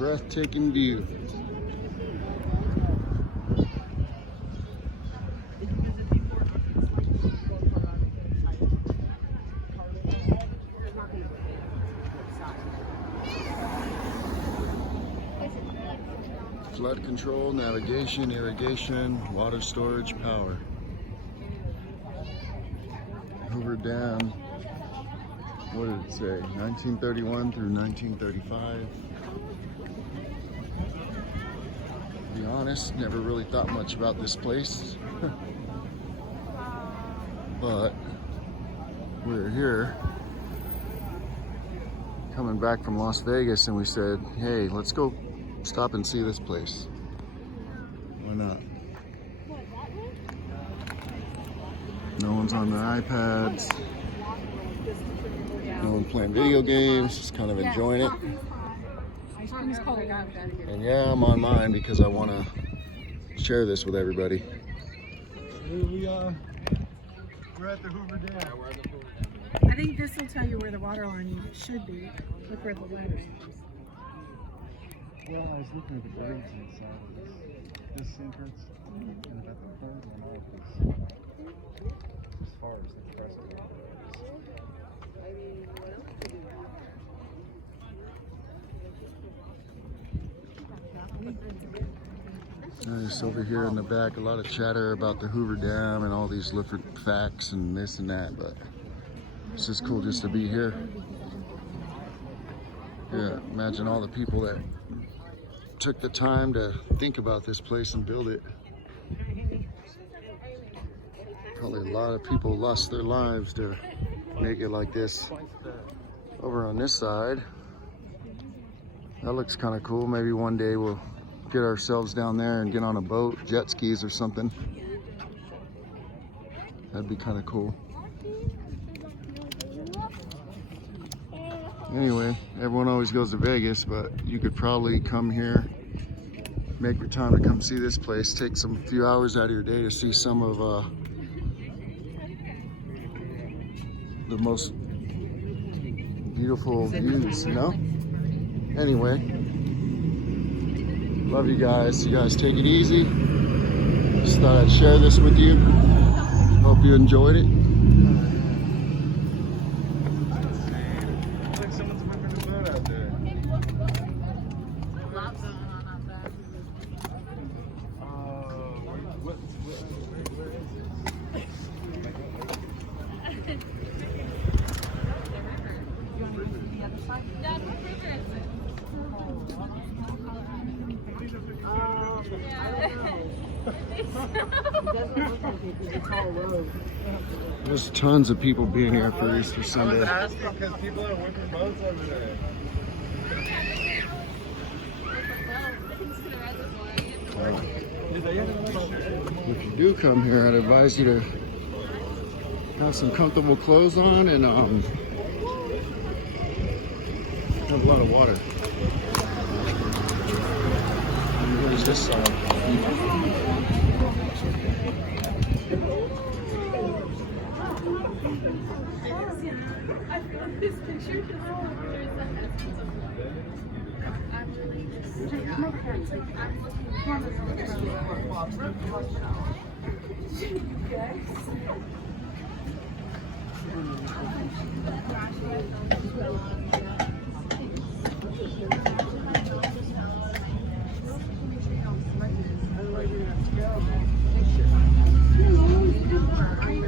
breathtaking view. Flood control, navigation, irrigation, water storage, power. Hoover Dam, what did it say? 1931 through 1935. To be honest, never really thought much about this place. But we're here coming back from Las Vegas and we said, hey, let's go stop and see this place. Why not? No one's on their iPads. No one playing video games, just kind of enjoying it. And yeah, I'm on mine because I want to share this with everybody. We're at the Hoover Dam. I think this will tell you where the water line should be. Look where the letter is. Yeah, I was looking at the birds inside of this entrance, and about the third one off as far as the present one goes. Nice, over here in the back, a lot of chatter about the Hoover Dam and all these different facts and this and that, but it's just cool just to be here. Yeah, imagine all the people that took the time to think about this place and build it. Probably a lot of people lost their lives to make it like this. Over on this side, that looks kind of cool. Maybe one day we'll get ourselves down there and get on a boat, jet skis or something. That'd be kind of cool. Anyway, everyone always goes to Vegas, but you could probably come here, make your time to come see this place, take some few hours out of your day to see some of the most beautiful views, you know? Anyway, love you guys. You guys take it easy. Just thought I'd share this with you. Hope you enjoyed it. There's tons of people being here for Easter Sunday. I was asking because people are whipping boats over there. If you do come here, I'd advise you to have some comfortable clothes on and have a lot of water. And where's this side? This picture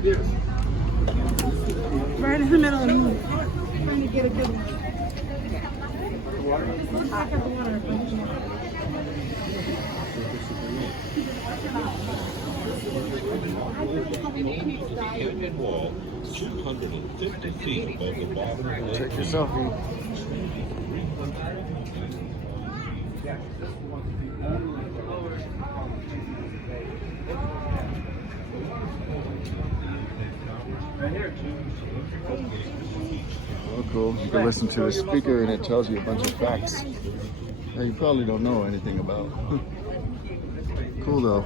just right in the middle of the moon. Trying to get a good one. Canyon wall, 250 feet above the bottom of the lake. Take your selfie. Oh, cool. You can listen to the speaker and it tells you a bunch of facts that you probably don't know anything about. Cool though.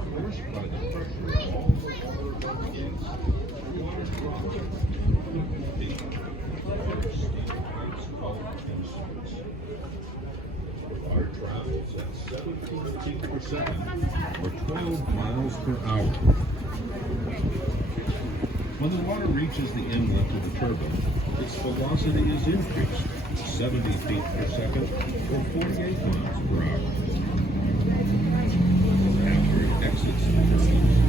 Our travels at 17 feet per second, or 12 miles per hour. When the water reaches the inlet of the turbine, its velocity is increased 70 feet per second, or 48 miles per hour. After it exits the turbine,